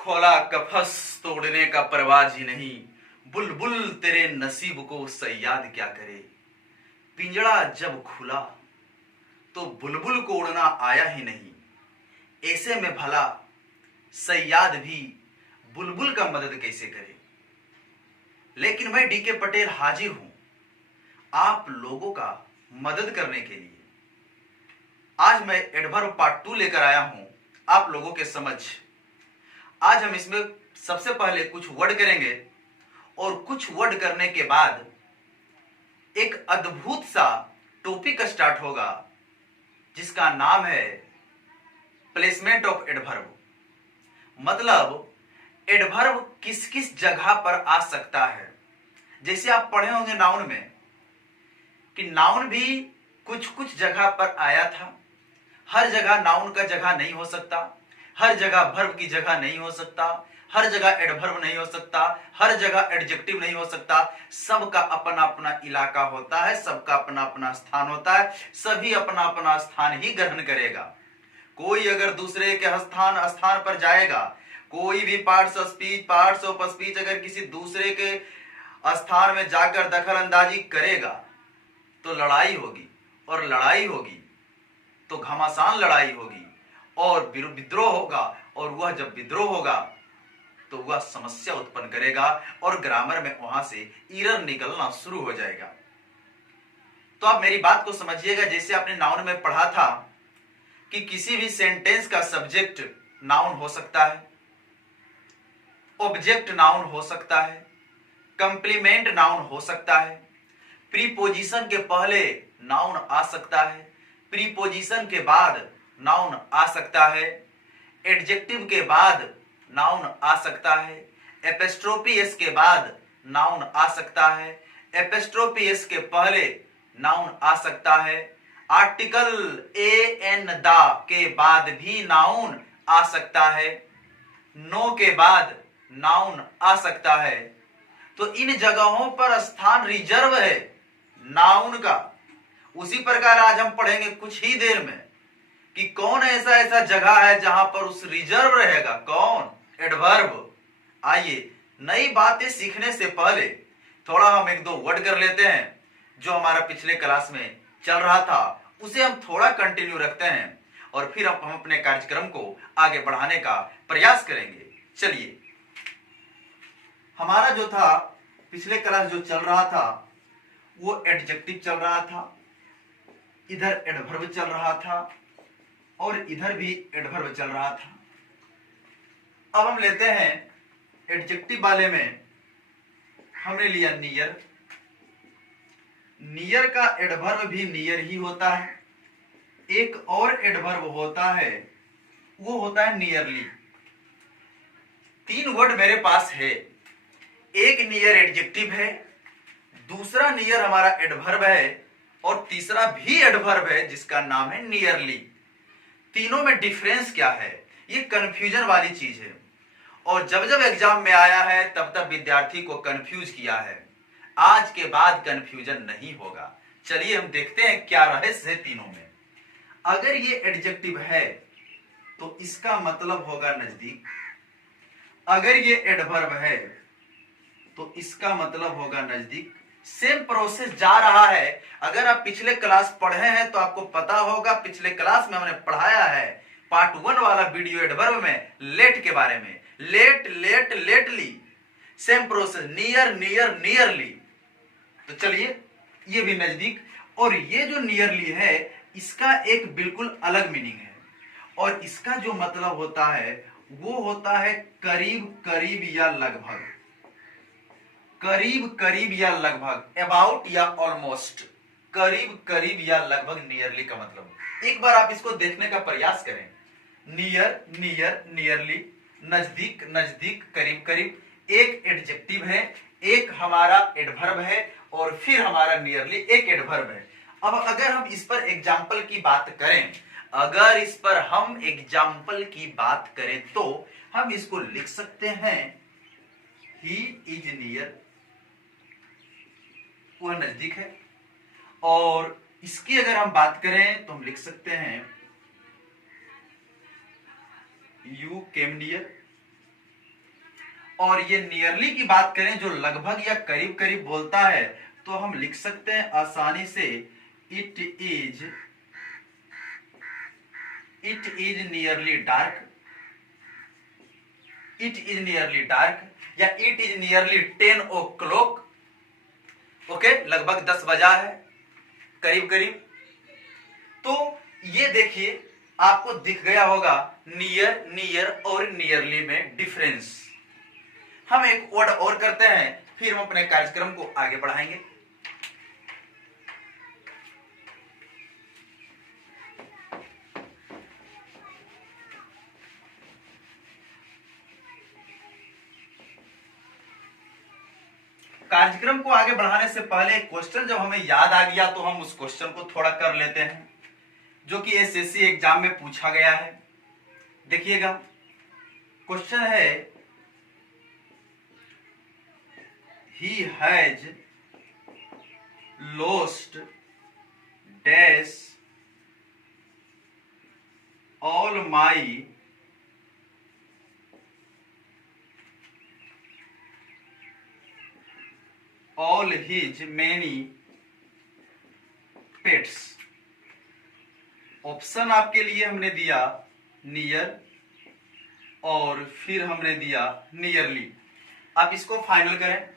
खोला कफस तोड़ने का परवाज ही नहीं, बुलबुल तेरे नसीब को सयाद क्या करे। पिंजड़ा जब खुला तो बुलबुल को उड़ना आया ही नहीं, ऐसे में भला सयाद भी बुलबुल का मदद कैसे करे। लेकिन मैं डीके पटेल हाजिर हूं आप लोगों का मदद करने के लिए। आज मैं एडवर्ब पार्ट 2 लेकर आया हूं आप लोगों के समझ। आज हम इसमें सबसे पहले कुछ वर्ड करेंगे और कुछ वर्ड करने के बाद एक अद्भुत सा टॉपिक स्टार्ट होगा जिसका नाम है प्लेसमेंट ऑफ एडवर्ब। मतलब एडवर्ब किस किस जगह पर आ सकता है। जैसे आप पढ़े होंगे नाउन में कि नाउन भी कुछ कुछ जगह पर आया था। हर जगह नाउन का जगह नहीं हो सकता, हर जगह वर्ब की जगह नहीं हो सकता, हर जगह एडवर्ब नहीं हो सकता, हर जगह एडजेक्टिव नहीं हो सकता। सबका अपना अपना इलाका होता है, सबका अपना अपना स्थान होता है, सभी अपना अपना स्थान ही ग्रहण करेगा। कोई अगर दूसरे के स्थान पर जाएगा, कोई भी पार्ट्स ऑफ स्पीच अगर किसी दूसरे के स्थान में जाकर दखल अंदाजी करेगा तो लड़ाई होगी, और लड़ाई होगी तो घमासान लड़ाई होगी और विद्रोह होगा, और वह जब विद्रोह होगा तो वह समस्या उत्पन्न करेगा और ग्रामर में वहां से एरर निकलना शुरू हो जाएगा। तो आप मेरी बात को समझिएगा। जैसे आपने नाउन में पढ़ा था कि किसी भी सेंटेंस का सब्जेक्ट नाउन हो सकता है, ऑब्जेक्ट नाउन हो सकता है, कंप्लीमेंट नाउन हो सकता है, प्रीपोजिशन के पहले नाउन आ सकता है, प्रीपोजिशन के बाद नाउन आ सकता है, एडजेक्टिव के बाद नाउन आ सकता है, एपिस्ट्रोफी एस के बाद नाउन आ सकता है, एपिस्ट्रोफी एस के पहले नाउन आ सकता है, आर्टिकल ए एन दा के बाद भी नाउन आ सकता है, नो के बाद नाउन आ सकता है। तो इन जगहों पर स्थान रिजर्व है नाउन का। उसी प्रकार आज हम पढ़ेंगे कुछ ही देर में कि कौन ऐसा जगह है जहां पर उस रिजर्व रहेगा। कौन? एडवर्ब। आइए नई बातें सीखने से पहले थोड़ा हम एक दो वर्ड कर लेते हैं। जो हमारा पिछले क्लास में चल रहा था उसे हम थोड़ा कंटिन्यू रखते हैं और फिर हम अपने कार्यक्रम को आगे बढ़ाने का प्रयास करेंगे। चलिए, हमारा जो था पिछले क्लास जो चल रहा था वो एडजेक्टिव चल रहा था, इधर एडवर्ब चल रहा था और इधर भी एडवर्ब चल रहा था। अब हम लेते हैं एडजेक्टिव वाले में। हमने लिया नियर। नियर का एडवर्ब भी नियर ही होता है। एक और एडवर्ब होता है, वो होता है नियरली। तीन वर्ड मेरे पास है। एक नियर एडजेक्टिव है, दूसरा नियर हमारा एडवर्ब है और तीसरा भी एडवर्ब है जिसका नाम है नियरली। तीनों में डिफरेंस क्या है? ये कंफ्यूजन वाली चीज है और जब जब एग्जाम में आया है तब तब विद्यार्थी को कंफ्यूज किया है। आज के बाद कंफ्यूजन नहीं होगा। चलिए हम देखते हैं क्या रहस्य है तीनों में। अगर ये एडजेक्टिव है तो इसका मतलब होगा नजदीक। अगर ये एडवर्ब है तो इसका मतलब होगा नजदीक। सेम प्रोसेस जा रहा है। अगर आप पिछले क्लास पढ़े हैं तो आपको पता होगा, पिछले क्लास में हमने पढ़ाया है पार्ट 1 वाला वीडियो एडवर्ब में लेट के बारे में। Late, late, lately, same process. Near, near, nearly. तो चलिए, ये भी नजदीक। और ये जो नियरली है इसका एक बिल्कुल अलग मीनिंग है और इसका जो मतलब होता है वो होता है करीब करीब या लगभग। करीब करीब या लगभग, अबाउट या ऑलमोस्ट। करीब करीब या लगभग नियरली का मतलब। एक बार आप इसको देखने का प्रयास करें। नियर, नियर, नियरली, नजदीक, नजदीक, करीब करीब। एक एडजेक्टिव है, एक हमारा एडवर्ब है और फिर हमारा नियरली एक एडवर्ब है। अब अगर हम इस पर एग्जाम्पल की बात करें, अगर इस पर हम एग्जाम्पल की बात करें तो हम इसको लिख सकते हैं ही इज नियर, वह नजदीक है। और इसकी अगर हम बात करें तो हम लिख सकते हैं यू केम नियर, और ये नियरली की बात करें जो लगभग या करीब करीब बोलता है, तो हम लिख सकते हैं आसानी से it is nearly dark, it is nearly dark, या it is nearly 10 o'clock। Okay, लगभग 10 बजा है, करीब करीब। तो ये देखिए आपको दिख गया होगा नियर, नियर और नियरली में डिफरेंस। हम एक वर्ड और करते हैं, फिर हम अपने कार्यक्रम को आगे बढ़ाएंगे। कार्यक्रम को आगे बढ़ाने से पहले एक क्वेश्चन जब हमें याद आ गया तो हम उस क्वेश्चन को थोड़ा कर लेते हैं, जो कि एसएससी एग्जाम में पूछा गया है। देखिएगा, क्वेश्चन है he has lost dash all my all his many pets। Option आपके लिए हमने दिया नियर और फिर हमने दिया नियरली। आप इसको फाइनल करें,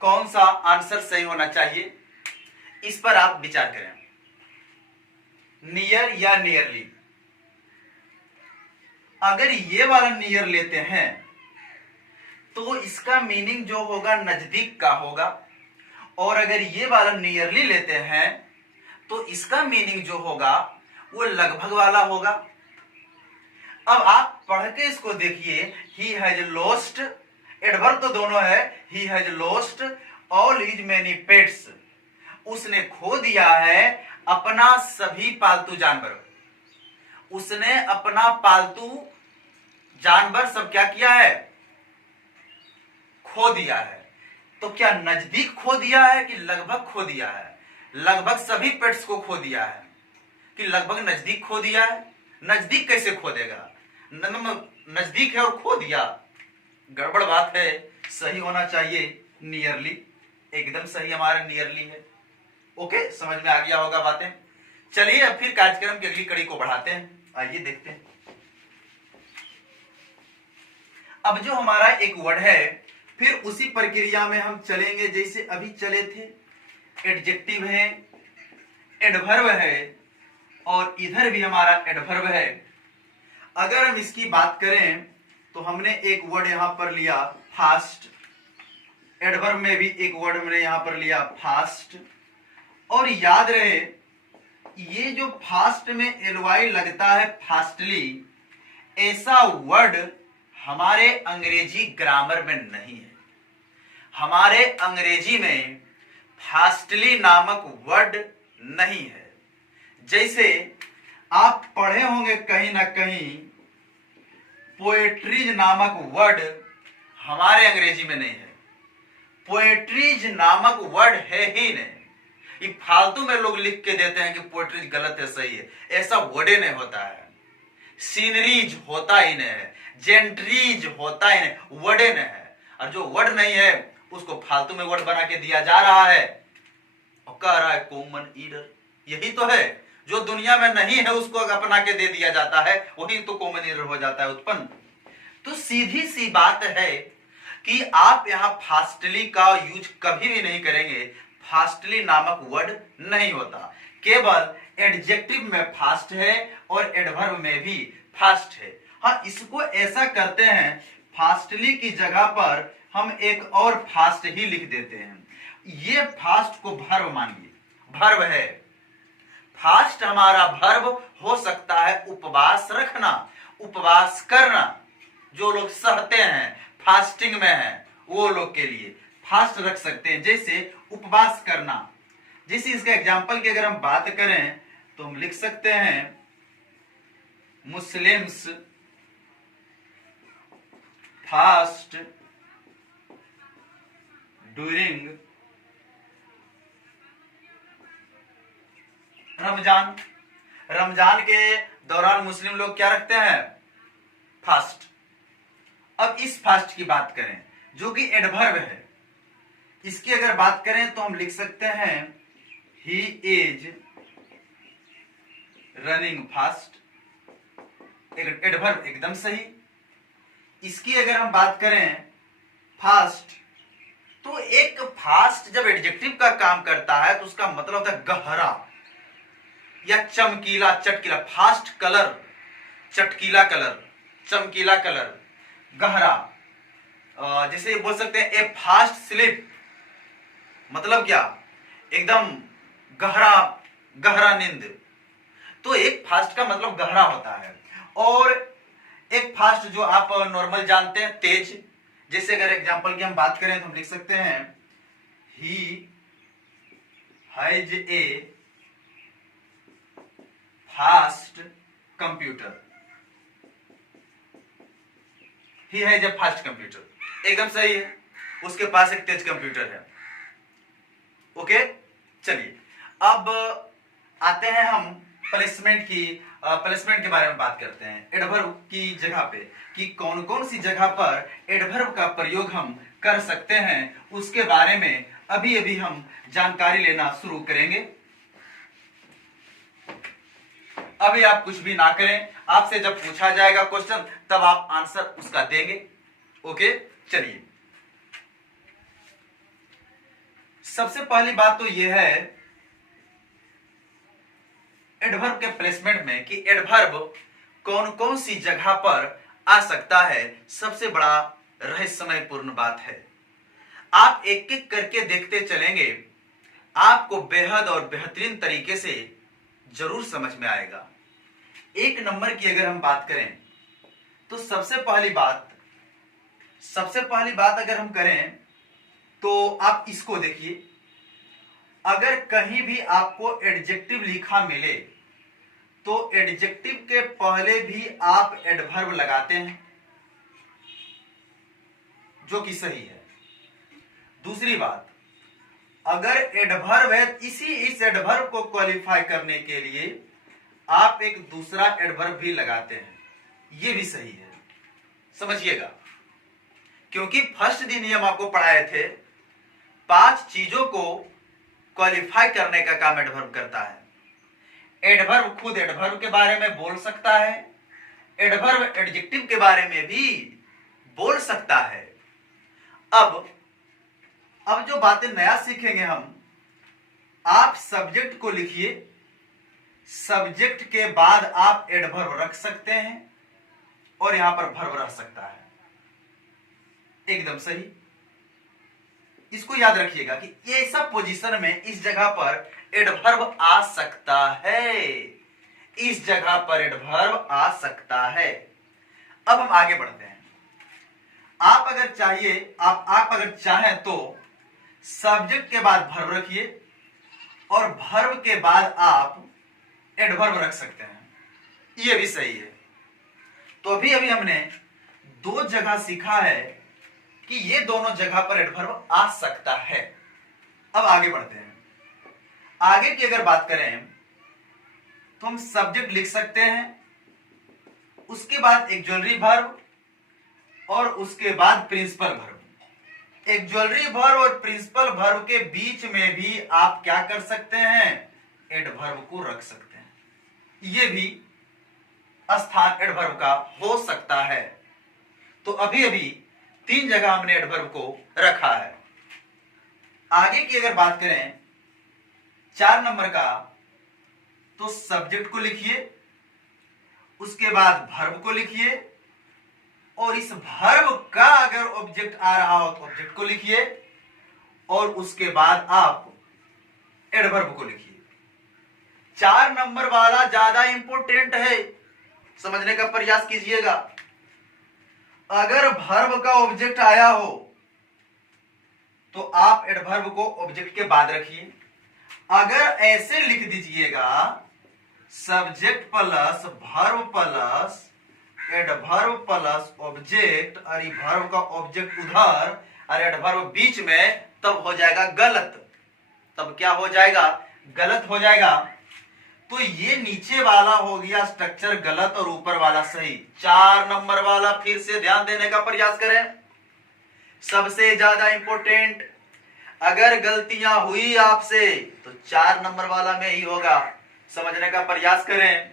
कौन सा आंसर सही होना चाहिए, इस पर आप विचार करें, नियर या नियरली। अगर ये वाला नियर लेते हैं तो इसका मीनिंग जो होगा नजदीक का होगा, और अगर ये वाला नियरली लेते हैं तो इसका मीनिंग जो होगा वो लगभग वाला होगा। अब आप पढ़ के इसको देखिए, ही हैज लॉस्ट, एडवर्ब तो दोनों है, he has lost all his many pets, उसने खो दिया है अपना सभी पालतू जानवर, उसने अपना पालतू जानवर सब क्या किया है, खो दिया है। तो क्या नजदीक खो दिया है कि लगभग खो दिया है? लगभग सभी पेट्स को खो दिया है कि लगभग नजदीक खो दिया है? नजदीक कैसे खो देगा, नजदीक है और खो दिया, गड़बड़ बात है। सही होना चाहिए नियरली, एकदम सही हमारा नियरली है। ओके, समझ में आ गया होगा बातें। चलिए अब फिर कार्यक्रम की अगली कड़ी को बढ़ाते हैं, आइए देखते हैं। अब जो हमारा एक वर्ड है, फिर उसी प्रक्रिया में हम चलेंगे जैसे अभी चले थे। एडजेक्टिव है, एडवर्ब है, और इधर भी हमारा एडवर्ब है। अगर हम इसकी बात करें तो हमने एक वर्ड यहां पर लिया फास्ट, एडवर्ब में भी एक वर्ड हमने यहां पर लिया फास्ट। और याद रहे ये जो फास्ट में एलवाई लगता है फास्टली, ऐसा वर्ड हमारे अंग्रेजी ग्रामर में नहीं है। हमारे अंग्रेजी में फास्टली नामक वर्ड नहीं है। जैसे आप पढ़े होंगे कहीं ना कहीं पोएट्रीज नामक वर्ड हमारे अंग्रेजी में नहीं है। पोएट्रीज नामक वर्ड है ही नहीं। ये फालतू में लोग लिख के देते हैं कि पोएट्रीज गलत है, सही है, ऐसा वर्ड ही नहीं होता है। सीनरीज होता ही नहीं है, जेंट्रीज होता ही नहीं, वर्ड ही नहीं है। और जो वर्ड नहीं है उसको फालतू में वर्ड बना के दिया जा रहा है और कह रहा है कॉमन ईरर। यही तो है, जो दुनिया में नहीं है उसको अपना के दे दिया जाता है, वही तो कॉमन ईरर हो जाता है उत्पन्न। तो सीधी सी बात है कि आप यहां फास्टली का यूज कभी भी नहीं करेंगे। फास्टली नामक वर्ड नहीं होता, केवल एडजेक्टिव में फास्ट है और एडवर्ब में भी फास्ट है। हाँ, इसको ऐसा करते हैं, फास्टली की जगह पर हम एक और फास्ट ही लिख देते हैं। ये फास्ट को वर्ब मानिए, वर्ब है। फास्ट हमारा वर्ब हो सकता है उपवास रखना, उपवास करना। जो लोग सहते हैं, फास्टिंग में हैं, वो लोग के लिए फास्ट रख सकते हैं, जैसे उपवास करना। जैसे इसका एग्जाम्पल की अगर हम बात करें तो हम लिख सकते हैं Muslims fast during Ramzan. Ramzan के दौरान मुस्लिम लोग क्या रखते हैं? फास्ट। अब इस फास्ट की बात करें जो कि एडवर्ब है, इसकी अगर बात करें तो हम लिख सकते हैं he is running fast, adverb एकदम सही। इसकी अगर हम बात करें फास्ट, तो एक फास्ट जब एडजेक्टिव का काम करता है तो उसका मतलब होता है गहरा या चमकीला, चटकीला। फास्ट कलर, चटकीला कलर, चमकीला कलर, गहरा। जैसे बोल सकते हैं ए फास्ट स्लीप, मतलब क्या, एकदम गहरा, गहरा नींद। तो एक फास्ट का मतलब गहरा होता है। और एक फास्ट जो आप नॉर्मल जानते हैं तेज, जैसे अगर एग्जांपल की हम बात करें तो हम लिख सकते हैं he has a fast computer, he has a fast computer, एकदम सही है, उसके पास एक तेज कंप्यूटर है। ओके, चलिए अब आते हैं हम प्लेसमेंट के बारे में बात करते हैं एडवर्ब की जगह पे, कि कौन कौन सी जगह पर एडवर्ब का प्रयोग हम कर सकते हैं, उसके बारे में अभी अभी हम जानकारी लेना शुरू करेंगे। अभी आप कुछ भी ना करें, आपसे जब पूछा जाएगा क्वेश्चन तब आप आंसर उसका देंगे। ओके, चलिए सबसे पहली बात तो यह है एडवर्ब के प्लेसमेंट में कि एडवर्ब कौन कौन सी जगह पर आ सकता है, सबसे बड़ा रहस्यमयपूर्ण बात है। आप एक एक करके देखते चलेंगे, आपको बेहद और बेहतरीन तरीके से जरूर समझ में आएगा। एक नंबर की अगर हम बात करें तो सबसे पहली बात अगर हम करें तो आप इसको देखिए, अगर कहीं भी आपको एडजेक्टिव लिखा मिले तो एडजेक्टिव के पहले भी आप एडवर्ब लगाते हैं, जो कि सही है। दूसरी बात, अगर एडवर्ब है, इस एडवर्ब को क्वालिफाई करने के लिए आप एक दूसरा एडवर्ब भी लगाते हैं, यह भी सही है, समझिएगा। क्योंकि फर्स्ट दिन ही हम आपको पढ़ाए थे 5 चीजों को क्वालिफाई करने का काम एडवर्ब करता है। एडवर्ब खुद एडवर्ब के बारे में बोल सकता है, एडवर्ब एडजेक्टिव के बारे में भी बोल सकता है। अब जो बातें नया सीखेंगे हम, आप सब्जेक्ट को लिखिए, सब्जेक्ट के बाद आप एडवर्ब रख सकते हैं और यहां पर वर्ब रह सकता है, एकदम सही। इसको याद रखिएगा कि ये सब पोजीशन में इस जगह पर एडवर्ब आ सकता है, इस जगह पर एडवर्ब आ सकता है। अब हम आगे बढ़ते हैं। आप अगर चाहें तो सब्जेक्ट के बाद वर्ब रखिए और वर्ब के बाद आप एडवर्ब रख सकते हैं, यह भी सही है। तो अभी हमने 2 जगह सीखा है कि ये दोनों जगह पर एडवर्ब आ सकता है। अब आगे बढ़ते हैं। आगे की अगर बात करें तो हम सब्जेक्ट लिख सकते हैं, उसके बाद एक ज्वेलरी वर्ब और उसके बाद प्रिंसिपल वर्ब। एक ज्वेलरी वर्ब और प्रिंसिपल वर्ब के बीच में भी आप क्या कर सकते हैं, एडवर्ब को रख सकते हैं, यह भी स्थान एडवर्ब का हो सकता है। तो अभी 3 जगह हमने एडवर्ब को रखा है। आगे की अगर बात करें 4 नंबर का, तो सब्जेक्ट को लिखिए, उसके बाद वर्ब को लिखिए और इस वर्ब का अगर ऑब्जेक्ट आ रहा हो तो ऑब्जेक्ट को लिखिए और उसके बाद आप एडवर्ब को लिखिए। 4 नंबर वाला ज्यादा इंपॉर्टेंट है, समझने का प्रयास कीजिएगा। अगर वर्ब का ऑब्जेक्ट आया हो तो आप एडवर्ब को ऑब्जेक्ट के बाद रखिए। अगर ऐसे लिख दीजिएगा subject plus verb plus adverb plus object, और वर्ब का ऑब्जेक्ट उधर और एडवर्ब बीच में, तब हो जाएगा गलत। तब क्या हो जाएगा, गलत हो जाएगा। तो ये नीचे वाला हो गया स्ट्रक्चर गलत और ऊपर वाला सही। 4 नंबर वाला फिर से ध्यान देने का प्रयास करें। सबसे ज्यादा इंपॉर्टेंट, अगर गलतियां हुई आपसे तो 4 नंबर वाला में ही होगा, समझने का प्रयास करें।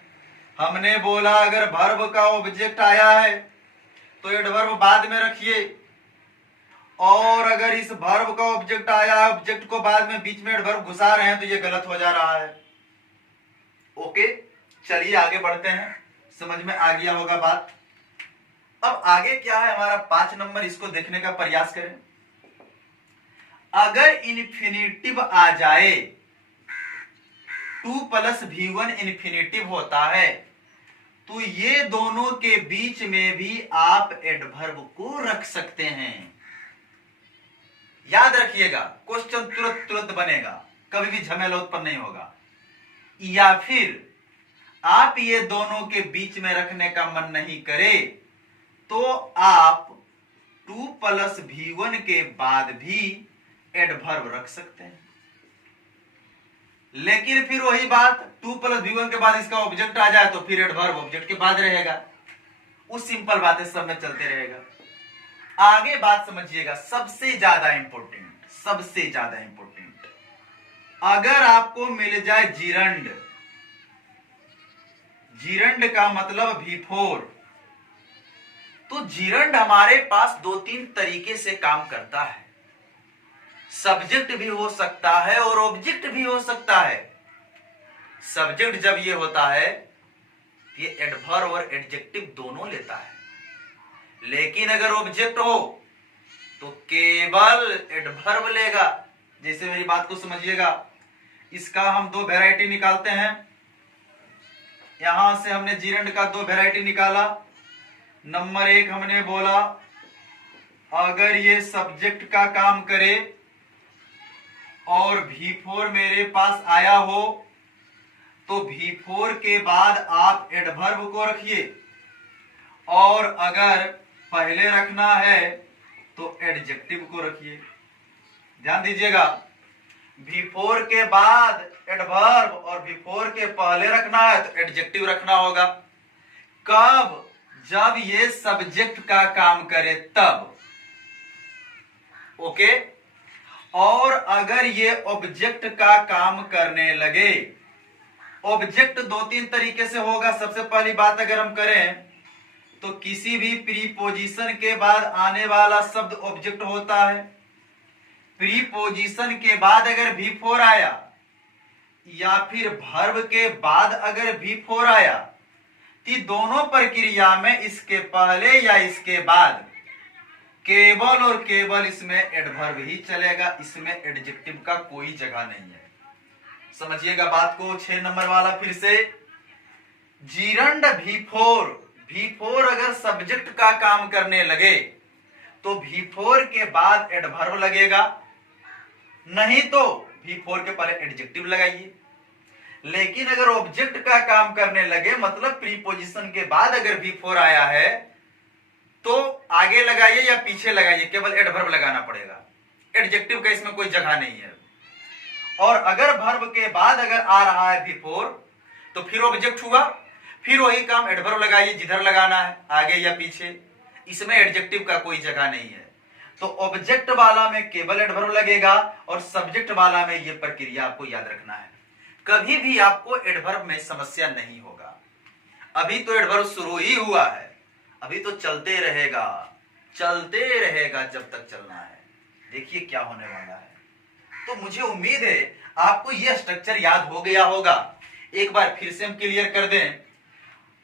हमने बोला अगर वर्ब का ऑब्जेक्ट आया है तो एडवर्ब बाद में रखिए, और अगर इस वर्ब का ऑब्जेक्ट आया है, ऑब्जेक्ट को बाद में बीच में एडवर्ब घुसा रहे हैं तो ये गलत हो जा रहा है। ओके, चलिए आगे बढ़ते हैं, समझ में आ गया होगा बात। अब आगे क्या है हमारा 5 नंबर, इसको देखने का प्रयास करें। अगर इन्फिनिटिव आ जाए, 2 + V1 इन्फिनिटिव होता है, तो ये दोनों के बीच में भी आप एडवर्ब को रख सकते हैं। याद रखिएगा, क्वेश्चन तुरंत तुरंत बनेगा, कभी भी झमेला उत्पन्न नहीं होगा। या फिर आप ये दोनों के बीच में रखने का मन नहीं करे तो आप 2 + V1 के बाद भी एडवर्ब रख सकते हैं। लेकिन फिर वही बात, 2 + V1 के बाद इसका ऑब्जेक्ट आ जाए तो फिर एडवर्ब ऑब्जेक्ट के बाद रहेगा। उस सिंपल बातें सब में चलते रहेगा। आगे बात समझिएगा, सबसे ज्यादा इंपॉर्टेंट, सबसे ज्यादा इंपॉर्टेंट, अगर आपको मिल जाए जीरंड, जीरंड का मतलब V4, तो जीरंड हमारे पास 2-3 तरीके से काम करता है। सब्जेक्ट भी हो सकता है और ऑब्जेक्ट भी हो सकता है। सब्जेक्ट जब ये होता है, ये एडवर्ब और एडजेक्टिव दोनों लेता है। लेकिन अगर ऑब्जेक्ट हो तो केवल एडवर्ब लेगा। जैसे मेरी बात को समझिएगा, इसका हम 2 वैरायटी निकालते हैं। यहां से हमने जीरंड का 2 वैरायटी निकाला। नंबर 1 हमने बोला अगर ये सब्जेक्ट का काम करे और V4 मेरे पास आया हो तो V4 के बाद आप एडवर्ब को रखिए, और अगर पहले रखना है तो एडजेक्टिव को रखिए। ध्यान दीजिएगा, V4 के बाद एडवर्ब और V4 के पहले रखना है तो एडजेक्टिव रखना होगा। कब? जब ये सब्जेक्ट का काम करे तब। ओके, और अगर ये ऑब्जेक्ट का काम करने लगे, ऑब्जेक्ट 2-3 तरीके से होगा। सबसे पहली बात अगर हम करें तो किसी भी प्रीपोजिशन के बाद आने वाला शब्द ऑब्जेक्ट होता है। प्रीपोजिशन के बाद अगर V4 आया या फिर वर्ब के बाद अगर V4 आया, तो दोनों प्रक्रिया में इसके पहले या इसके बाद केवल और केवल इसमें एडवर्ब ही चलेगा, इसमें एडजेक्टिव का कोई जगह नहीं है। समझिएगा बात को। 6 नंबर वाला फिर से, जीरंड V4 अगर सब्जेक्ट का काम करने लगे तो V4 के बाद एडवर्ब लगेगा, नहीं तो V4 के पहले एडजेक्टिव लगाइए। लेकिन अगर ऑब्जेक्ट का काम करने लगे, मतलब प्रीपोजिशन के बाद अगर V4 आया है तो आगे लगाइए या पीछे लगाइए, केवल एडवर्ब लगाना पड़ेगा। एडजेक्टिव का इसमें कोई जगह नहीं है। और अगर वर्ब के बाद अगर आ रहा है V4 तो फिर ऑब्जेक्ट हुआ, फिर वही काम एडवर्ब लगाइए जिधर लगाना है, आगे या पीछे। इसमें एडजेक्टिव का कोई जगह नहीं है। तो ऑब्जेक्ट वाला में केवल एडवर्ब लगेगा और सब्जेक्ट वाला में यह प्रक्रिया आपको याद रखना है। कभी भी आपको एडवर्ब में समस्या नहीं होगा। अभी तो एडवर्ब शुरू ही हुआ है, अभी तो चलते रहेगा जब तक चलना है। देखिए क्या होने वाला है। तो मुझे उम्मीद है आपको यह स्ट्रक्चर याद हो गया होगा। एक बार फिर से हम क्लियर कर दें,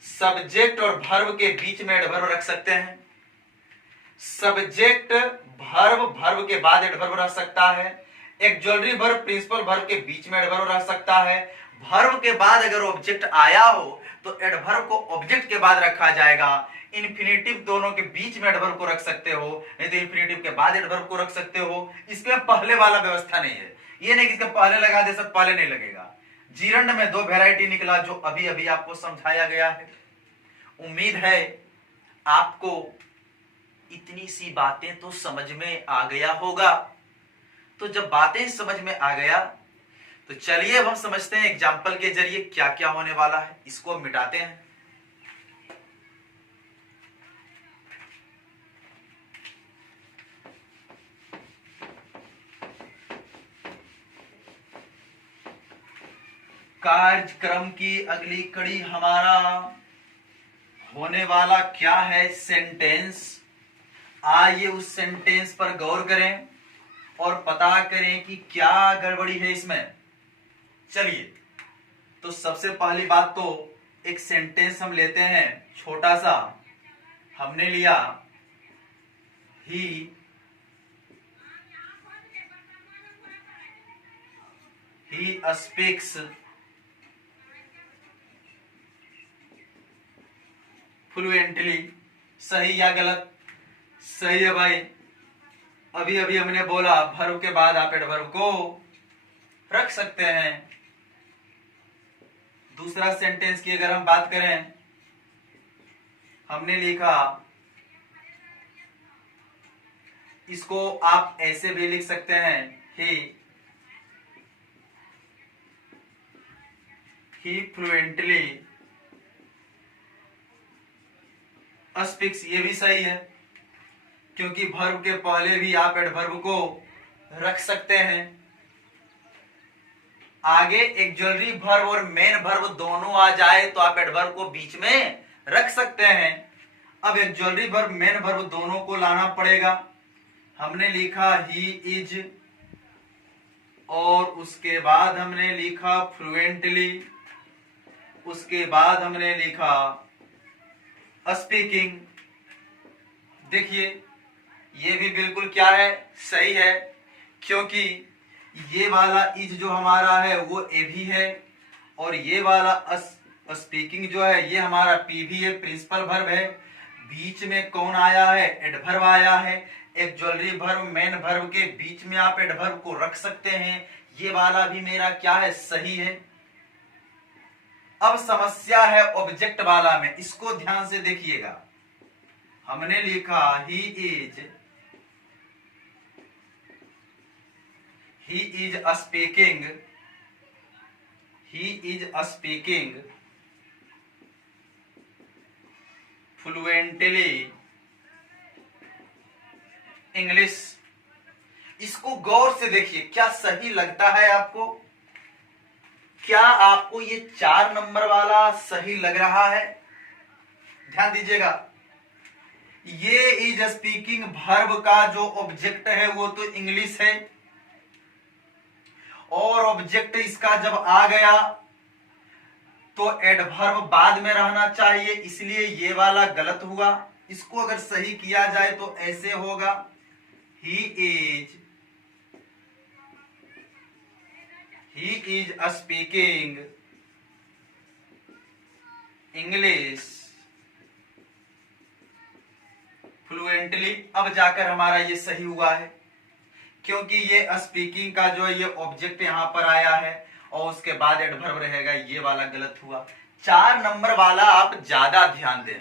सब्जेक्ट और वर्ब के बीच में एडवर्ब रख सकते हैं। सब्जेक्ट वर्ब के बाद एडवर्ब रह सकता है। एक्जुअलरी वर्ब प्रिंसिपल वर्ब के बीच में एडवर्ब रह सकता है। वर्ब के बाद अगर ऑब्जेक्ट आया हो तो एडवर्ब को ऑब्जेक्ट के बाद रखा जाएगा। इन्फिनेटिव दोनों के बीच में एडवर्ब को रख सकते हो, नहीं तो इन्फिनेटिव के बाद एडवर्ब को रख सकते हो। इसमें पहले वाला व्यवस्था नहीं है। ये नहीं कि इसके पहले लगा दे, सब पहले नहीं लगेगा। जीरंड में 2 वैरायटी निकला जो अभी अभी आपको समझाया गया है। उम्मीद है आपको इतनी सी बातें तो समझ में आ गया होगा। तो जब बातें समझ में आ गया तो चलिए अब हम समझते हैं एग्जाम्पल के जरिए क्या क्या होने वाला है। इसको हम मिटाते हैं। कार्यक्रम की अगली कड़ी हमारा होने वाला क्या है, सेंटेंस। आइए उस सेंटेंस पर गौर करें और पता करें कि क्या गड़बड़ी है इसमें। चलिए, तो सबसे पहली बात तो एक सेंटेंस हम लेते हैं छोटा सा। हमने लिया ही स्पीक्स फ्लुएंटली। सही या गलत? सही है भाई। अभी अभी हमने बोला वर्ब के बाद आप एडवर्ब को रख सकते हैं। दूसरा सेंटेंस की अगर हम बात करें, हमने लिखा, इसको आप ऐसे भी लिख सकते हैं, ही फ्लुएंटली स्पीक्स। ये भी सही है क्योंकि वर्ब के पहले भी आप एडवर्ब को रख सकते हैं। आगे एक्जुअलरी वर्ब और मेन वर्ब दोनों आ जाए तो आप एडवर्ब को बीच में रख सकते हैं। अब एक्जुअलरी वर्ब मेन वर्ब दोनों को लाना पड़ेगा। हमने लिखा ही इज और उसके बाद हमने लिखा फ्लुएंटली, उसके बाद हमने लिखा स्पीकिंग। देखिए ये भी बिल्कुल क्या है, सही है, क्योंकि ये वाला इज जो हमारा है वो ए भी है और ये वाला स्पीकिंग जो है ये हमारा पी भी है, प्रिंसिपल वर्ब है। बीच में कौन आया है? एडवर्ब आया है। एक्जुअलरी वर्ब मेन वर्ब के बीच में आप एडवर्ब को रख सकते हैं। ये वाला भी मेरा क्या है, सही है। अब समस्या है ऑब्जेक्ट वाला में, इसको ध्यान से देखिएगा। हमने लिखा ही इज स्पीकिंग फ्लुएंटली इंग्लिश। इसको गौर से देखिए, क्या सही लगता है आपको? क्या आपको ये 4 नंबर वाला सही लग रहा है? ध्यान दीजिएगा, ये इज स्पीकिंग वर्ब का जो ऑब्जेक्ट है वो तो इंग्लिश है और ऑब्जेक्ट इसका जब आ गया तो एडवर्ब बाद में रहना चाहिए, इसलिए ये वाला गलत हुआ। इसको अगर सही किया जाए तो ऐसे होगा, he is speaking English fluently. अब जाकर हमारा ये सही हुआ है क्योंकि ये स्पीकिंग का जो है ये ऑब्जेक्ट यहां पर आया है और उसके बाद एडवर्ब रहेगा। ये वाला गलत हुआ। 4 नंबर वाला आप ज्यादा ध्यान दें,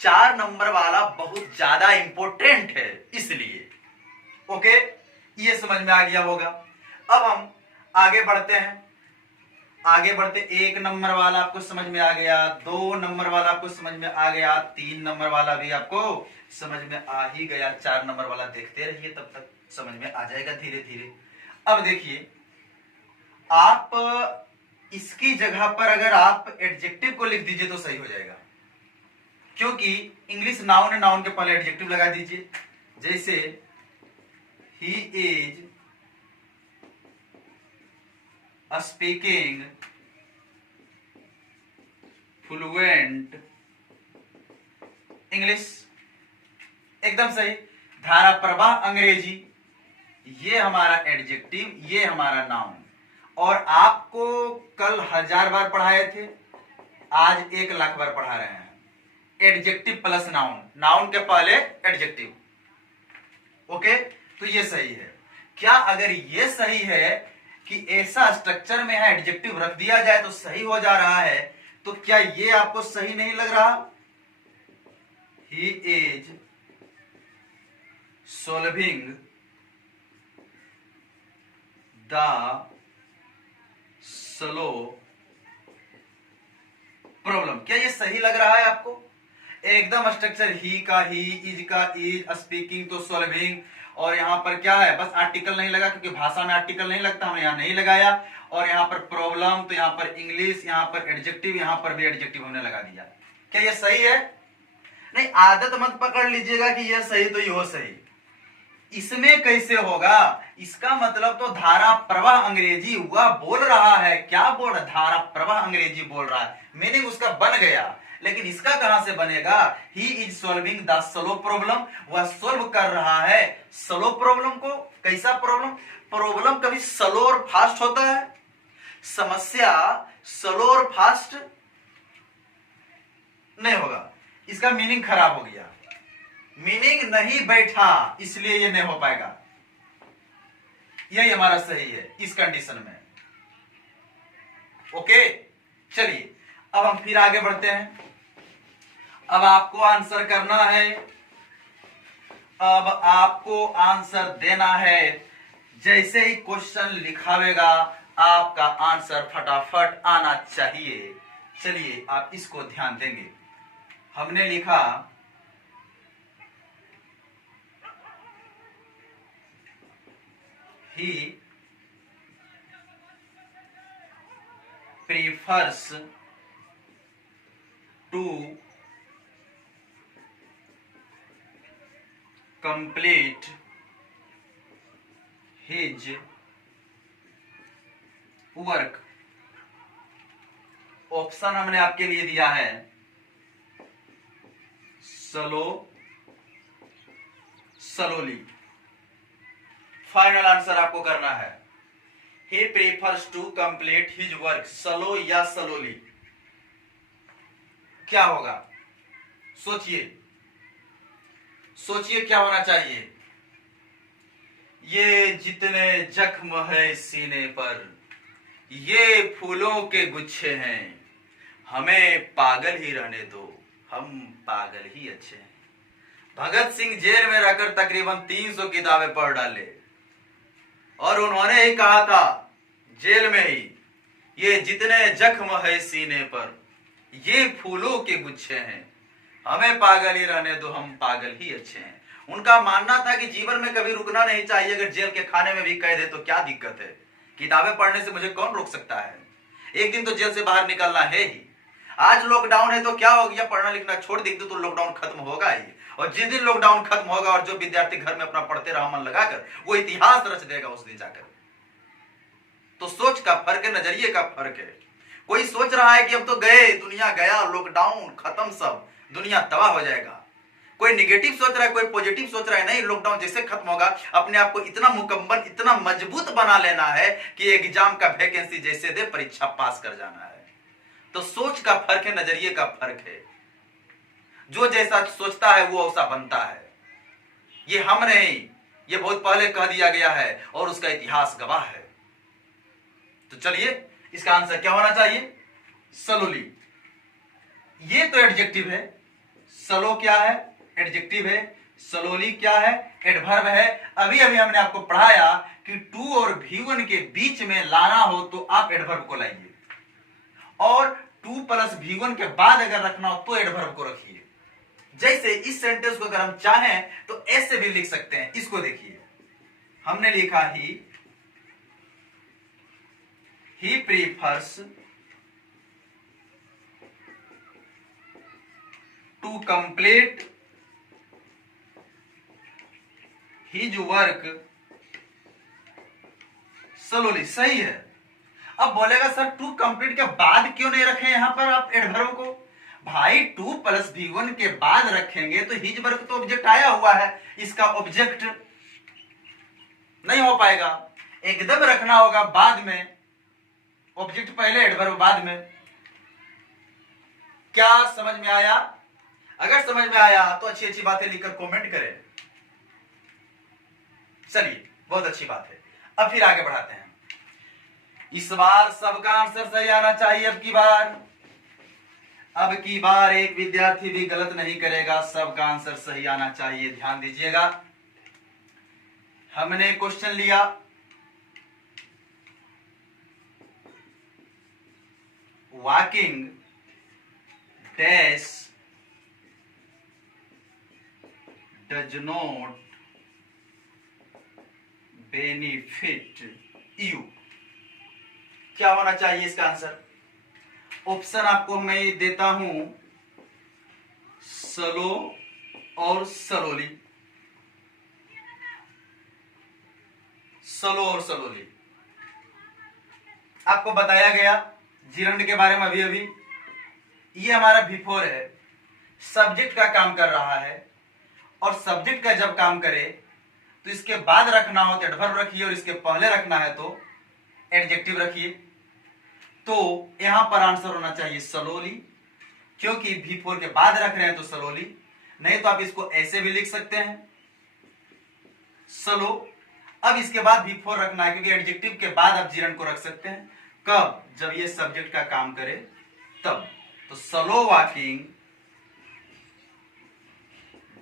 4 नंबर वाला बहुत ज्यादा इंपॉर्टेंट है, इसलिए ओके, ये समझ में आ गया होगा। अब हम आगे बढ़ते हैं। आगे बढ़ते 1 नंबर वाला आपको समझ में आ गया, 2 नंबर वाला आपको समझ में आ गया, 3 नंबर वाला भी आपको समझ में आ ही गया। 4 नंबर वाला देखते रहिए, तब तक समझ में आ जाएगा धीरे धीरे। अब देखिए, आप इसकी जगह पर अगर आप एडजेक्टिव को लिख दीजिए तो सही हो जाएगा, क्योंकि इंग्लिश नाउन है, नाउन के पहले एडजेक्टिव लगा दीजिए। जैसे he is speaking fluent English, एकदम सही। धारा प्रवाह अंग्रेजी, ये हमारा एडजेक्टिव, ये हमारा नाउन। और आपको कल 1000 बार पढ़ाए थे, आज 1 लाख बार पढ़ा रहे हैं। एडजेक्टिव प्लस नाउन, नाउन के पहले एडजेक्टिव। ओके, तो ये सही है। क्या अगर ये सही है कि ऐसा स्ट्रक्चर में है एडजेक्टिव रख दिया जाए तो सही हो जा रहा है, तो क्या ये आपको सही नहीं लग रहा? He is solving the slow problem. क्या ये सही लग रहा है आपको? एकदम स्ट्रक्चर ही का ही, इज का इज, स्पीकिंग तो सॉल्विंग, और यहां पर क्या है, बस आर्टिकल नहीं लगा क्योंकि भाषा में आर्टिकल नहीं लगता, हमने यहां नहीं लगाया। और यहां पर प्रॉब्लम, तो यहां पर इंग्लिश, यहां पर एडजेक्टिव, यहां पर भी एडजेक्टिव हमने लगा दिया। क्या ये सही है? नहीं, आदत मत पकड़ लीजिएगा कि ये सही तो यो सही। इसमें कैसे होगा? इसका मतलब तो धारा प्रवाह अंग्रेजी हुआ बोल रहा है। क्या बोल रहा? धारा प्रवाह अंग्रेजी बोल रहा है, मीनिंग उसका बन गया। लेकिन इसका कहां से बनेगा? He is solving the slow problem, वह सोल्व कर रहा है स्लो प्रॉब्लम को। कैसा प्रॉब्लम? प्रॉब्लम कभी स्लो और फास्ट होता है? समस्या स्लो और फास्ट नहीं होगा। इसका मीनिंग खराब हो गया, मीनिंग नहीं बैठा, इसलिए ये नहीं हो पाएगा। यही हमारा सही है इस कंडीशन में। ओके, चलिए अब हम फिर आगे बढ़ते हैं। अब आपको आंसर करना है, अब आपको आंसर देना है। जैसे ही क्वेश्चन लिखावेगा आपका आंसर फटाफट आना चाहिए। चलिए आप इसको ध्यान देंगे। हमने लिखा he prefers to complete his work। Option हमने आपके लिए दिया है स्लोली। फाइनल आंसर आपको करना है। He prefers to complete his work slow या स्लोली। क्या होगा? सोचिए सोचिए क्या होना चाहिए। ये जितने जख्म है सीने पर, ये फूलों के गुच्छे हैं, हमें पागल ही रहने दो, हम पागल ही अच्छे हैं। भगत सिंह जेल में रहकर तकरीबन 300 किताबें पढ़ डाले और उन्होंने ही कहा था जेल में ही, ये जितने जख्म है सीने पर, ये फूलों के गुच्छे हैं, हमें पागल ही रहने दो, हम पागल ही अच्छे हैं। उनका मानना था कि जीवन में कभी रुकना नहीं चाहिए। अगर जेल के खाने में भी कह दे तो क्या दिक्कत है? किताबें पढ़ने से मुझे कौन रोक सकता है? एक दिन तो जेल से बाहर निकलना है ही। आज लॉकडाउन है तो क्या हो गया, पढ़ना लिखना छोड़ देंगे तो लॉकडाउन खत्म होगा ही। और जिस दिन लॉकडाउन खत्म होगा और जो विद्यार्थी घर में अपना पढ़ते रहा मन लगाकर, वो इतिहास रच देगा उस दिन जाकर। तो सोच का फर्क है, नजरिए का फर्क है। कोई सोच रहा है कि अब तो गए, दुनिया गया, लॉकडाउन खत्म, सब दुनिया तबाह हो जाएगा। कोई निगेटिव सोच रहा है, कोई पॉजिटिव सोच रहा है। नहीं, लॉकडाउन जैसे खत्म होगा अपने आप को इतना मुकम्मल, इतना मजबूत बना लेना है कि एग्जाम का वैकेंसी जैसे दे परीक्षा पास कर जाना है। तो सोच का फर्क है, नजरिए का फर्क है। जो जैसा सोचता है वो वैसा बनता है। ये हम नहीं, ये बहुत पहले कह दिया गया है और उसका इतिहास गवाह है। तो चलिए इसका आंसर क्या होना चाहिए? स्लोली। ये तो एडजेक्टिव है। स्लो क्या है? एडजेक्टिव है। स्लोली क्या है? एडवर्ब है। अभी अभी हमने आपको पढ़ाया कि टू और V1 के बीच में लाना हो तो आप एडवर्ब को लाइए, और टू प्लस V1 के बाद अगर रखना हो तो एडवर्ब को रखिए। जैसे इस सेंटेंस को अगर हम चाहें तो ऐसे भी लिख सकते हैं। इसको देखिए, हमने लिखा he prefers to complete his work slowly। सही है। अब बोलेगा सर टू कंप्लीट के बाद क्यों नहीं रखे यहां पर आप एडवर्ब को? भाई टू प्लस V1 के बाद रखेंगे तो हिज वर्क तो ऑब्जेक्ट आया हुआ है, इसका ऑब्जेक्ट नहीं हो पाएगा। एकदम रखना होगा बाद में, ऑब्जेक्ट पहले एडवर्ब बाद में। क्या समझ में आया? अगर समझ में आया तो अच्छी अच्छी बातें लिखकर कमेंट करें। चलिए, बहुत अच्छी बात है। अब फिर आगे बढ़ाते हैं। इस बार सबका आंसर सही आना चाहिए। अब की बार एक विद्यार्थी भी गलत नहीं करेगा, सबका आंसर सही आना चाहिए। ध्यान दीजिएगा, हमने क्वेश्चन लिया walking dash does not benefit you. क्या होना चाहिए इसका आंसर? ऑप्शन आपको मैं देता हूं, स्लो और स्लोली, स्लो और स्लोली। आपको बताया गया जिरंड के बारे में अभी अभी। ये हमारा V4 है, सब्जेक्ट का काम कर रहा है, और सब्जेक्ट का जब काम करे तो इसके बाद रखना हो तो एडवर्ब रखिए, और इसके पहले रखना है तो एडजेक्टिव रखिए। तो यहां पर आंसर होना चाहिए स्लोली, क्योंकि V4 के बाद रख रहे हैं तो स्लोली। नहीं तो आप इसको ऐसे भी लिख सकते हैं, स्लो। अब इसके बाद V4 रखना है, क्योंकि एडजेक्टिव के बाद आप जिरंड को रख सकते हैं। कब? जब ये सब्जेक्ट का काम करे तब। तो slow walking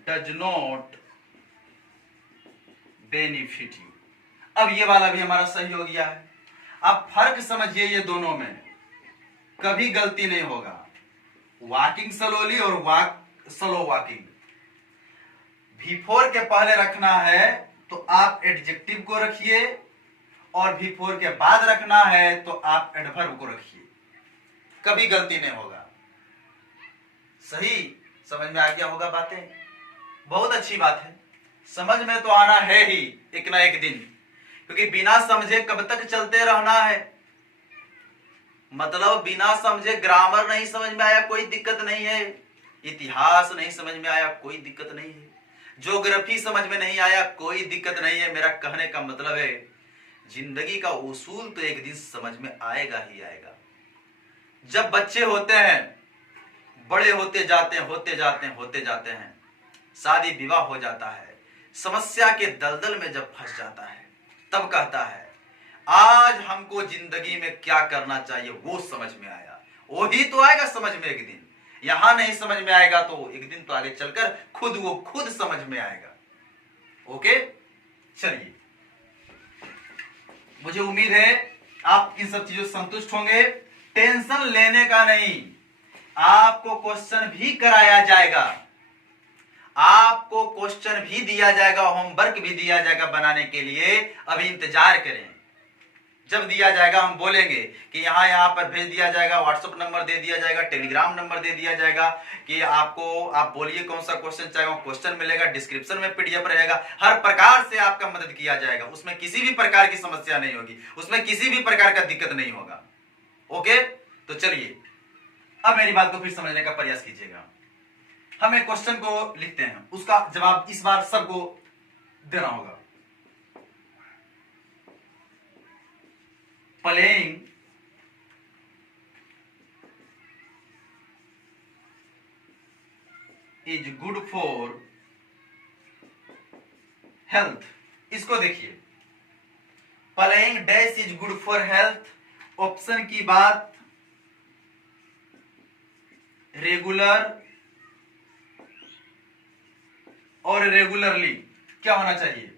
does not benefit you. अब ये वाला भी हमारा सही हो गया है। अब फर्क समझिए, ये दोनों में कभी गलती नहीं होगा। वॉकिंग स्लोली और स्लो वॉकिंग। V4 के पहले रखना है तो आप एडजेक्टिव को रखिए, और V4 के बाद रखना है तो आप एडवर्ब को रखिए। कभी गलती नहीं होगा। सही समझ में आ गया होगा बातें? बहुत अच्छी बात है। समझ में तो आना है ही एक ना एक दिन, क्योंकि बिना समझे कब तक चलते रहना है। मतलब बिना समझे ग्रामर नहीं समझ में आया कोई दिक्कत नहीं है, इतिहास नहीं समझ में आया कोई दिक्कत नहीं है, ज्योग्राफी समझ में नहीं आया कोई दिक्कत नहीं है। मेरा कहने का मतलब है जिंदगी का उसूल तो एक दिन समझ में आएगा ही आएगा। जब बच्चे होते हैं, बड़े होते जाते हैं, होते जाते हैं, होते जाते हैं, शादी विवाह हो जाता है, समस्या के दलदल में जब फंस जाता है, तब कहता है आज हमको जिंदगी में क्या करना चाहिए वो समझ में आया। वही तो आएगा समझ में एक दिन। यहां नहीं समझ में आएगा तो एक दिन तो आगे चलकर वो खुद समझ में आएगा। ओके, चलिए, मुझे उम्मीद है आप इन सब चीजों से संतुष्ट होंगे। टेंशन लेने का नहीं, आपको क्वेश्चन भी कराया जाएगा, आपको क्वेश्चन भी दिया जाएगा, होमवर्क भी दिया जाएगा बनाने के लिए। अभी इंतजार करें, जब दिया जाएगा हम बोलेंगे कि यहां पर भेज दिया जाएगा, व्हाट्सएप नंबर दे दिया जाएगा, टेलीग्राम नंबर दे दिया जाएगा कि आपको, आप बोलिए कौन सा क्वेश्चन चाहिए, क्वेश्चन मिलेगा, डिस्क्रिप्शन में PDF रहेगा। हर प्रकार से आपका मदद किया जाएगा, उसमें किसी भी प्रकार की समस्या नहीं होगी, उसमें किसी भी प्रकार का दिक्कत नहीं होगा। ओके, तो चलिए अब मेरी बात को फिर समझने का प्रयास कीजिएगा। हम एक क्वेश्चन को लिखते हैं, उसका जवाब इस बार सबको देना होगा। Playing is good for health. इसको देखिए, playing dash is good for health. Option की बात, रेगुलर और रेगुलरली। क्या होना चाहिए?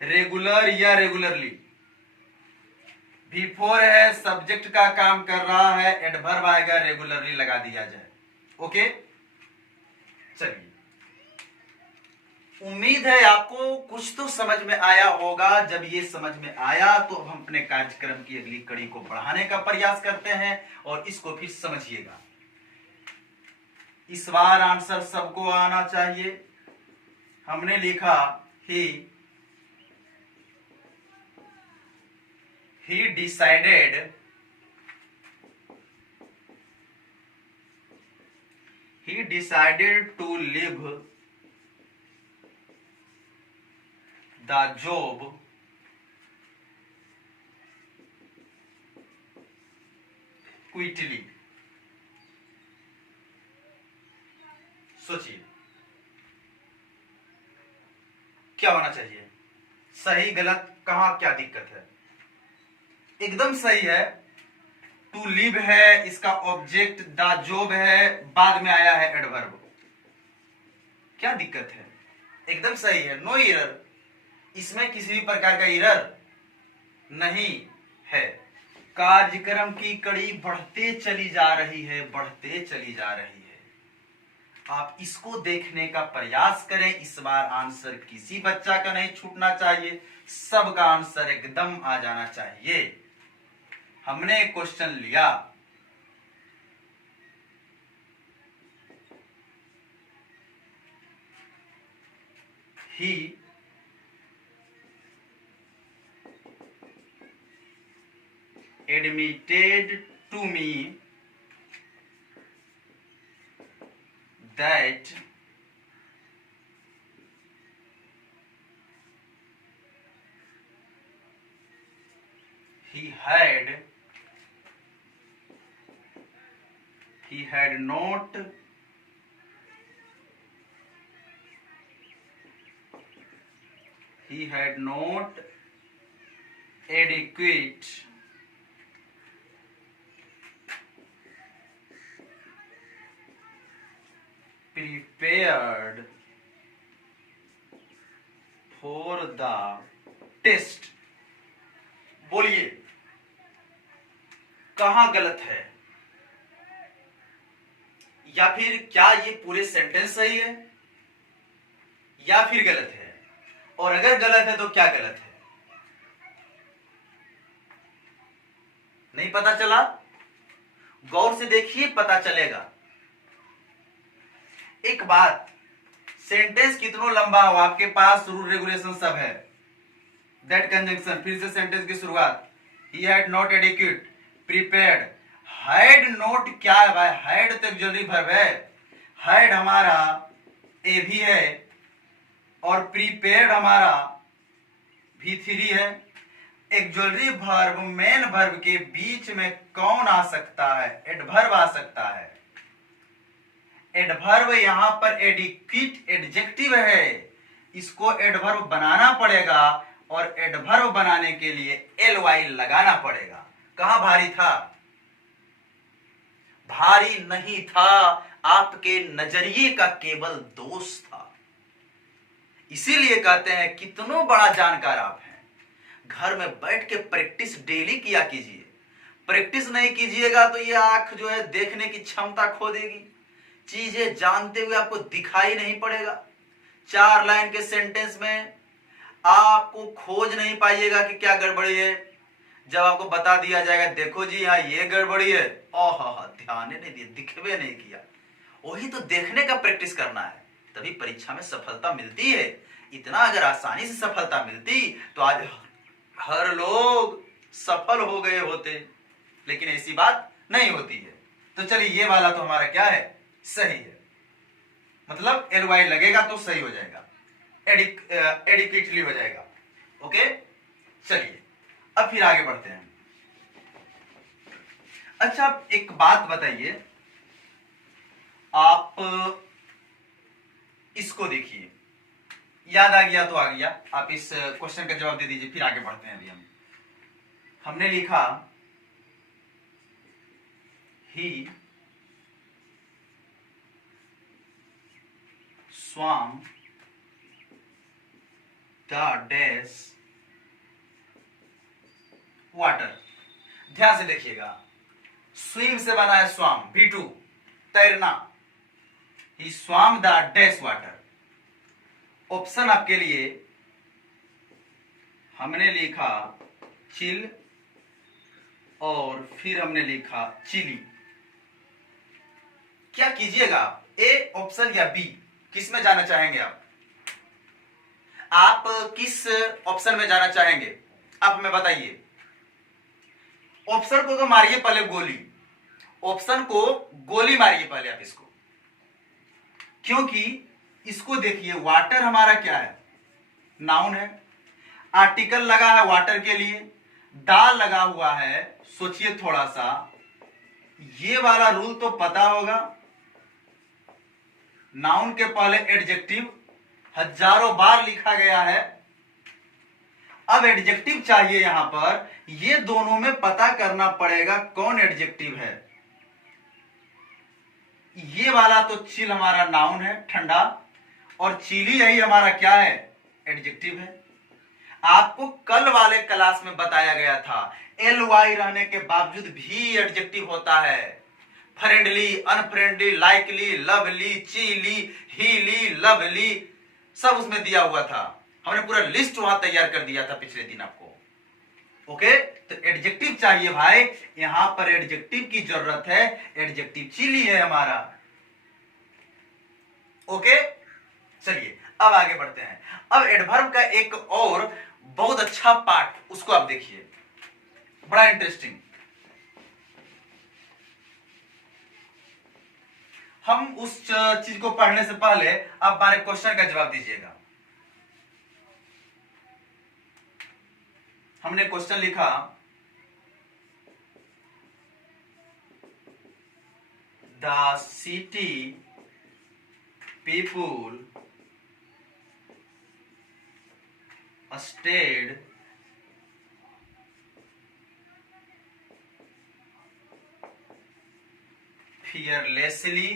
रेगुलर या रेगुलरली। V4 है, सब्जेक्ट का काम कर रहा है, एडवर्ब आएगा, रेगुलरली लगा दिया जाए। ओके, चलिए, उम्मीद है आपको कुछ तो समझ में आया होगा। जब ये समझ में आया तो हम अपने कार्यक्रम की अगली कड़ी को बढ़ाने का प्रयास करते हैं, और इसको फिर समझिएगा। इस बार आंसर सबको आना चाहिए। हमने लिखा he decided to leave the job quickly। सोचिए क्या होना चाहिए? सही गलत, कहां क्या दिक्कत है? एकदम सही है। टू लिव है, इसका ऑब्जेक्ट द जॉब है, बाद में आया है एडवर्ब। क्या दिक्कत है? एकदम सही है, नो एरर। इसमें किसी भी प्रकार का एरर नहीं है। कार्यक्रम की कड़ी बढ़ते चली जा रही है, बढ़ते चली जा रही है। आप इसको देखने का प्रयास करें। इस बार आंसर किसी बच्चा का नहीं छूटना चाहिए, सबका आंसर एकदम आ जाना चाहिए। हमने एक क्वेश्चन लिया, ही admitted to me that he had not adequate prepared for the test। बोलिए कहां गलत है, या फिर क्या ये पूरे सेंटेंस सही है या फिर गलत है, और अगर गलत है तो क्या गलत है। नहीं पता चला? गौर से देखिए, पता चलेगा। एक बात, सेंटेंस कितना लंबा हो आपके पास रूल रेगुलेशन सब है। दैट कंजंक्शन, फिर से सेंटेंस की शुरुआत, he had not adequate prepared. Had not क्या है भाई? हैड तो ऑक्सिलरी वर्ब है, हैड हमारा ए भी है और प्रिपेयर्ड हमारा V3 है। ऑक्सिलरी वर्ब मेन वर्ब के बीच में कौन आ सकता है? एडवर्ब आ सकता है। एडवर्ब यहां पर एडिक्वेट एडजेक्टिव है, इसको एडवर्ब बनाना पड़ेगा और एडवर्ब बनाने के लिए ly लगाना पड़ेगा। कहां भारी था? भारी नहीं था, आपके नजरिए का केवल दोष था। इसीलिए कहते हैं कितनों बड़ा जानकार आप हैं, घर में बैठ के प्रैक्टिस डेली किया कीजिए। प्रैक्टिस नहीं कीजिएगा तो ये आंख जो है देखने की क्षमता खो देगी, चीजें जानते हुए आपको दिखाई नहीं पड़ेगा। 4 लाइन के सेंटेंस में आपको खोज नहीं पाइएगा कि क्या गड़बड़ी है। जब आपको बता दिया जाएगा देखो जी यहाँ ये गड़बड़ी है, ओह ध्यान नहीं दिया, दिखवे नहीं किया। वही तो देखने का प्रैक्टिस करना है, तभी परीक्षा में सफलता मिलती है। इतना अगर आसानी से सफलता मिलती तो आज हर लोग सफल हो गए होते, लेकिन ऐसी बात नहीं होती है। तो चलिए ये वाला तो हमारा क्या है? सही है, मतलब ly लगेगा तो सही हो जाएगा, एडिक्वेटली हो जाएगा। ओके, चलिए अब फिर आगे बढ़ते हैं। अच्छा एक बात बताइए, आप इसको देखिए, याद आ गया तो आ गया, आप इस क्वेश्चन का जवाब दे दीजिए, फिर आगे बढ़ते हैं। अभी हमने लिखा ही swam the dash water। ध्यान से देखिएगा, स्विम से बना है स्वाम, V2 तैरना। ही swam the dash water। Option आपके लिए हमने लिखा चिल और फिर हमने लिखा चिली। क्या कीजिएगा, ए ऑप्शन या बी, किस में जाना चाहेंगे आप? आप किस ऑप्शन में जाना चाहेंगे आप हमें बताइए। ऑप्शन को तो मारिए पहले गोली, ऑप्शन को गोली मारिए पहले आप इसको, क्योंकि इसको देखिए, वाटर हमारा क्या है? नाउन है, आर्टिकल लगा है वाटर के लिए, डाल लगा हुआ है। सोचिए थोड़ा सा, ये वाला रूल तो पता होगा, नाउन के पहले एडजेक्टिव हजारों बार लिखा गया है। अब एडजेक्टिव चाहिए यहां पर, ये दोनों में पता करना पड़ेगा कौन एडजेक्टिव है। ये वाला तो चिल हमारा नाउन है, ठंडा, और चिली यही हमारा क्या है? एडजेक्टिव है। आपको कल वाले क्लास में बताया गया था एल वाई रहने के बावजूद भी एडजेक्टिव होता है। Friendly, unfriendly, likely, lovely, chilly, hilly, lovely, सब उसमें दिया हुआ था। हमने पूरा लिस्ट वहां तैयार कर दिया था पिछले दिन आपको। ओके, तो एडजेक्टिव चाहिए भाई, यहां पर एडजेक्टिव की जरूरत है। एडजेक्टिव चीली है हमारा। ओके, चलिए अब आगे बढ़ते हैं। अब एडवर्ब का एक और बहुत अच्छा पार्ट, उसको आप देखिए, बड़ा इंटरेस्टिंग। हम उस चीज को पढ़ने से पहले आप हमारे क्वेश्चन का जवाब दीजिएगा। हमने क्वेश्चन लिखा, the city people stayed fearlessly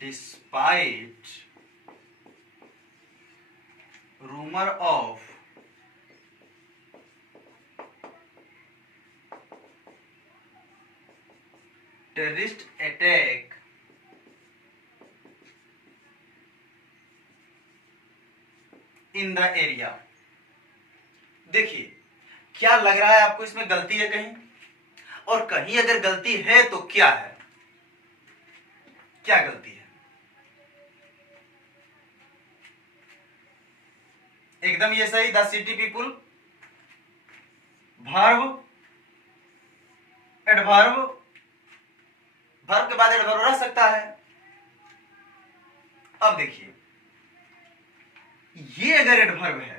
despite rumor of terrorist attack in the area. देखिए, क्या लग रहा है आपको इसमें गलती है कहीं? और कहीं अगर गलती है तो क्या है? क्या गलती है? एकदम ये सही, the city people, verb, adverb, verb के बाद एडवर्ब रह सकता है। अब देखिए, ये अगर एडवर्ब है